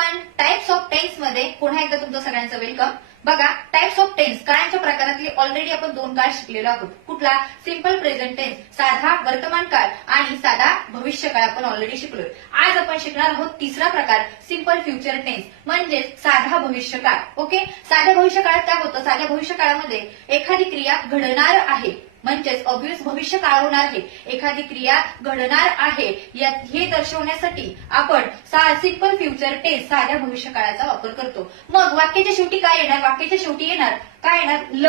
Everyone, types of tense मध्ये पुन्हा एकदा तुमचं सगळ्यांचं वेलकम. बघा, टाइप्स ऑफ टेन्स काळांच्या प्रकारातले ऑलरेडी आपण 2 काळ शिकलेलो आहोत. कुठला? सिंपल प्रेझेंट टेन्स, साधा वर्तमान काळ आणि साधा भविष्य काळ आपण ऑलरेडी शिकलोय. आज आपण शिकणार आहोत तिसरा प्रकार, सिंपल फ्युचर टेन्स म्हणजेच साधा भविष्य काळ. ओके, साध्या भविष्य काळात काय होतं? साध्या भविष्य काळामध्ये एखादी क्रिया घडणार आहे म्हणजेच ऑब्व्हियस भविष्य काळ होणार आहे, एखादी क्रिया घडणार आहे हे दर्शवण्यासाठी आपण सिंपल फ्युचर टेन्स साध्या भविष्य काळाचा वापर करतो. मग वाक्याच्या शेवटी काय येणार? वाक्याच्या शेवटी येणार काय येणार? ल,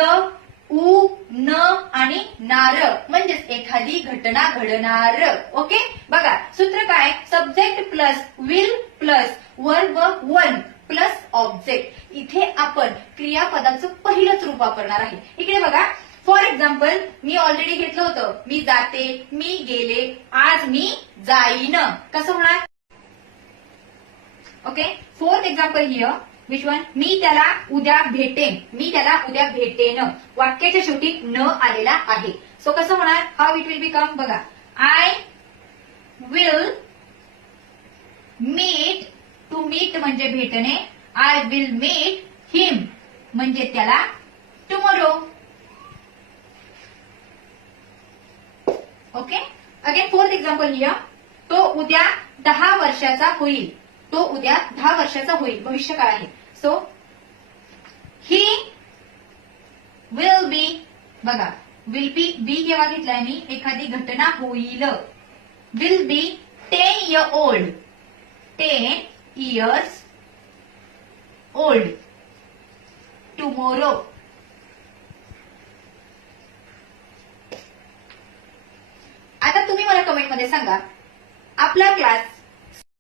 उ, न आणि नार म्हणजेच एखादी घटना घडणार. ओके, बघा सूत्र काय? Subject plus will plus verb one plus object. इथे आपण क्रियापदाचं पहिलंच रूप वापरणार आहे. इकडे बघा, फॉर एक्झाम्पल मी ऑलरेडी घेतलं होतं, मी जाते, मी गेले, आज मी जाईन. कसं होणार? Okay, fourth example here, which one? मी त्याला उद्या भेटेन, मी त्याला उद्या भेटेन. वाक्याच्या शेवटी न आलेला आहे. सो कसं होणार? How it will become? बघा, I will meet, to meet म्हणजे भेटणे, आय विल मीट हिम म्हणजे त्याला tomorrow. Okay, again fourth example here, तो उद्या 10 वर्षाचा होईल, तो उद्या 10 वर्षाचा होईल, भविष्य काळ आहे. सो ही विल बी, बघा विल बी केव्हा घेतलाय मी? एखादी घटना होईल. Will be 10 years old, 10 years old tomorrow. आता तुम्ही मला कमेंटमध्ये सांगा, आपला क्लास